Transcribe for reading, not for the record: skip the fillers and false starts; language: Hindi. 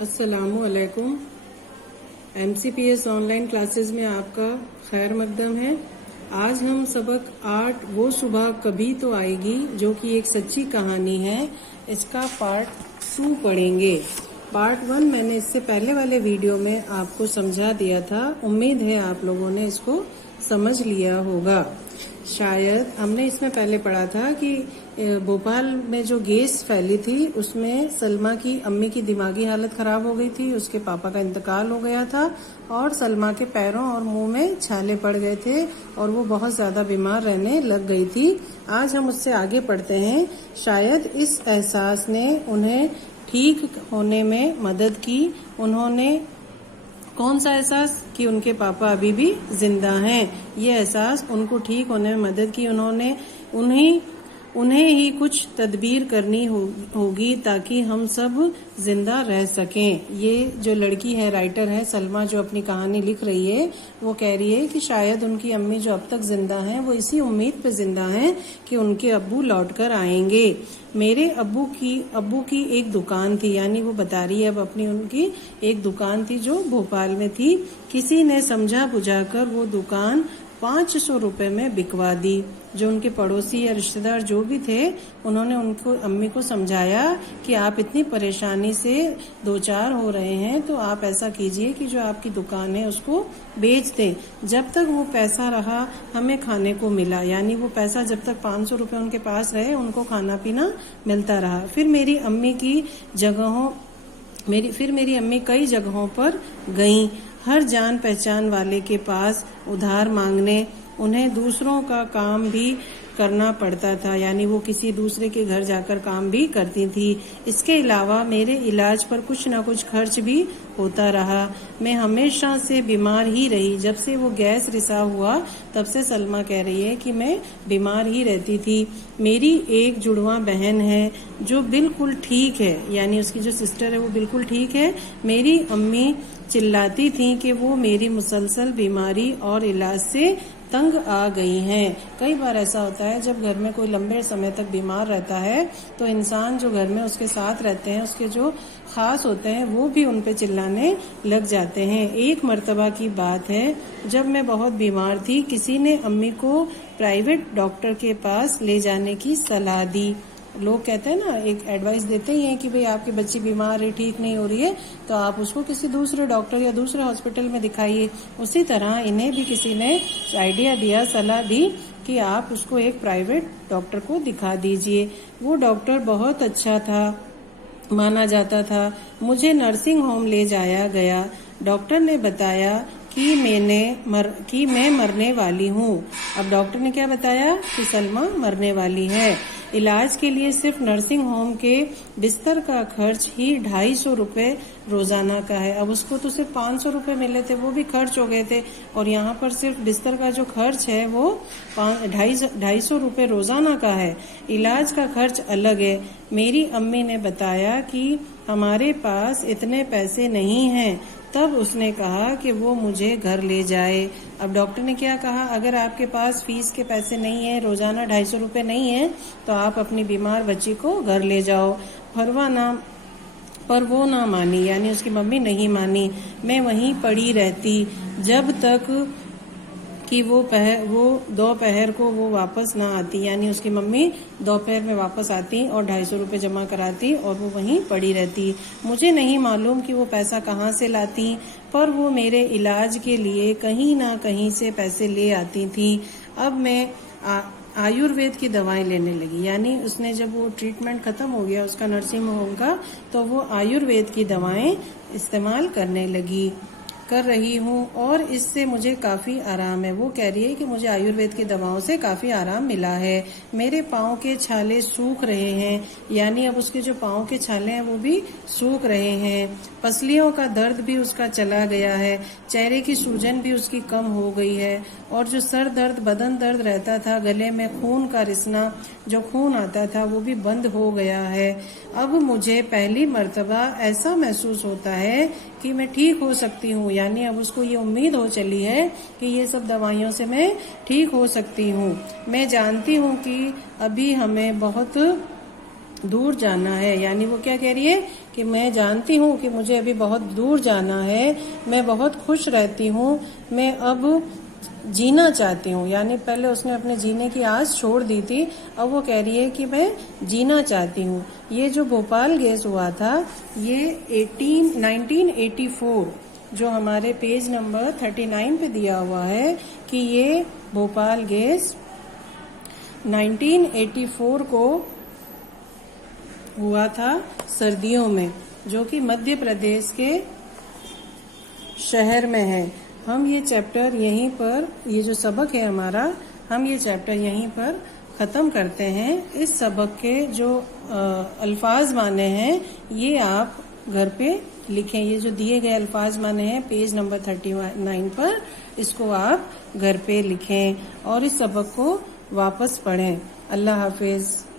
अस्सलामुअलैकुम। MCPS ऑनलाइन क्लासेस में आपका खैर मकदम है। आज हम सबक 8 वो सुबह कभी तो आएगी जो कि एक सच्ची कहानी है, इसका पार्ट 2 पढ़ेंगे। पार्ट 1 मैंने इससे पहले वाले वीडियो में आपको समझा दिया था। उम्मीद है आप लोगों ने इसको समझ लिया होगा। शायद हमने इसमें पहले पढ़ा था कि भोपाल में जो गैस फैली थी उसमें सलमा की अम्मी की दिमागी हालत खराब हो गई थी, उसके पापा का इंतकाल हो गया था और सलमा के पैरों और मुंह में छाले पड़ गए थे और वो बहुत ज्यादा बीमार रहने लग गई थी। आज हम उससे आगे पढ़ते हैं। शायद इस एहसास ने उन्हें ठीक होने में मदद की। उन्होंने कौन सा एहसास? कि उनके पापा अभी भी जिंदा हैं। ये एहसास उनको ठीक होने में मदद की। उन्हें ही कुछ तदबीर करनी होगी ताकि हम सब जिंदा रह सकें। ये जो लड़की है, राइटर है सलमा, जो अपनी कहानी लिख रही है, वो कह रही है कि शायद उनकी अम्मी जो अब तक जिंदा हैं वो इसी उम्मीद पे जिंदा हैं कि उनके अब्बू लौटकर आएंगे। मेरे अब्बू की एक दुकान थी, यानी वो बता रही है अब अपनी, उनकी एक दुकान थी जो भोपाल में थी। किसी ने समझा बुझाकर वो दुकान 500 रुपए में बिकवा दी। जो उनके पड़ोसी या रिश्तेदार जो भी थे, उन्होंने उनको अम्मी को समझाया कि आप इतनी परेशानी से दो चार हो रहे हैं तो आप ऐसा कीजिए कि जो आपकी दुकान है उसको बेच दें। जब तक वो पैसा रहा हमें खाने को मिला, यानी वो पैसा जब तक 500 रुपए उनके पास रहे उनको खाना पीना मिलता रहा। फिर मेरी अम्मी कई जगहों पर गईं, हर जान पहचान वाले के पास उधार मांगने। उन्हें दूसरों का काम भी करना पड़ता था, यानी वो किसी दूसरे के घर जाकर काम भी करती थी। इसके अलावा मेरे इलाज पर कुछ न कुछ खर्च भी होता रहा। मैं हमेशा से बीमार ही रही। जब से वो गैस रिसाव हुआ तब से सलमा कह रही है कि मैं बीमार ही रहती थी। मेरी एक जुड़वां बहन है जो बिल्कुल ठीक है, यानी उसकी जो सिस्टर है वो बिल्कुल ठीक है। मेरी अम्मी चिल्लाती थी कि वो मेरी मुसलसल बीमारी और इलाज से तंग आ गई हैं। कई बार ऐसा होता है जब घर में कोई लंबे समय तक बीमार रहता है तो इंसान जो घर में उसके साथ रहते हैं, उसके जो खास होते हैं, वो भी उन पे चिल्लाने लग जाते हैं। एक मर्तबा की बात है, जब मैं बहुत बीमार थी, किसी ने अम्मी को प्राइवेट डॉक्टर के पास ले जाने की सलाह दी। लोग कहते हैं ना, एक एडवाइस देते ही हैं कि भाई आपकी बच्ची बीमार है, ठीक नहीं हो रही है, तो आप उसको किसी दूसरे डॉक्टर या दूसरे हॉस्पिटल में दिखाइए। उसी तरह इन्हें भी किसी ने आइडिया दिया, सलाह दी कि आप उसको एक प्राइवेट डॉक्टर को दिखा दीजिए। वो डॉक्टर बहुत अच्छा था, माना जाता था। मुझे नर्सिंग होम ले जाया गया। डॉक्टर ने बताया कि मैं मरने वाली हूँ। अब डॉक्टर ने क्या बताया? कि सलमा मरने वाली है। इलाज के लिए सिर्फ नर्सिंग होम के बिस्तर का खर्च ही 250 रुपए रोजाना का है। अब उसको तो सिर्फ 500 रुपए मिले थे, वो भी खर्च हो गए थे, और यहाँ पर सिर्फ बिस्तर का जो खर्च है वो 250 रुपए रोजाना का है। इलाज का खर्च अलग है। मेरी अम्मी ने बताया कि हमारे पास इतने पैसे नहीं हैं। तब उसने कहा कि वो मुझे घर ले जाए। अब डॉक्टर ने क्या कहा? अगर आपके पास फीस के पैसे नहीं है, रोजाना 250 रुपए नहीं है, तो आप अपनी बीमार बच्ची को घर ले जाओ। पर वो ना मानी, यानी उसकी मम्मी नहीं मानी। मैं वहीं पड़ी रहती जब तक कि वो दोपहर को वो वापस ना आती, यानी उसकी मम्मी दोपहर में वापस आती और 250 रुपए जमा कराती और वो वहीं पड़ी रहती। मुझे नहीं मालूम कि वो पैसा कहाँ से लाती, पर वो मेरे इलाज के लिए कहीं ना कहीं से पैसे ले आती थी। अब मैं आयुर्वेद की दवाएं लेने लगी, यानी उसने जब वो ट्रीटमेंट खत्म हो गया उसका नर्सिंग होम का, तो वो आयुर्वेद की दवाएं इस्तेमाल कर रही हूँ और इससे मुझे काफी आराम है। वो कह रही है कि मुझे आयुर्वेद की दवाओं से काफी आराम मिला है। मेरे पाँव के छाले सूख रहे हैं, यानी अब उसके जो पाँव के छाले हैं वो भी सूख रहे हैं। पसलियों का दर्द भी उसका चला गया है। चेहरे की सूजन भी उसकी कम हो गई है और जो सर दर्द, बदन दर्द रहता था, गले में खून का रिसना, जो खून आता था, वो भी बंद हो गया है। अब मुझे पहली मर्तबा ऐसा महसूस होता है कि मैं ठीक हो सकती हूँ, यानी अब उसको ये उम्मीद हो चली है कि ये सब दवाइयों से मैं ठीक हो सकती हूँ। मैं जानती हूँ कि अभी हमें बहुत दूर जाना है, यानी वो क्या कह रही है कि मैं जानती हूँ कि मुझे अभी बहुत दूर जाना है, मैं बहुत खुश रहती हूँ, मैं अब जीना चाहती हूँ। यानी पहले उसने अपने जीने की आस छोड़ दी थी, अब वो कह रही है कि मैं जीना चाहती हूँ। ये जो भोपाल गैस हुआ था ये 1984 जो हमारे पेज नंबर 39 पे दिया हुआ है कि ये भोपाल गैस 1984 को हुआ था सर्दियों में, जो कि मध्य प्रदेश के शहर में है। हम ये चैप्टर यहीं पर, ये जो सबक है हमारा, हम ये चैप्टर यहीं पर ख़त्म करते हैं। इस सबक के जो अल्फाज माने हैं ये आप घर पे लिखें। ये जो दिए गए अल्फाज माने हैं पेज नंबर 39 पर, इसको आप घर पे लिखें और इस सबक को वापस पढ़ें। अल्लाह हाफिज़।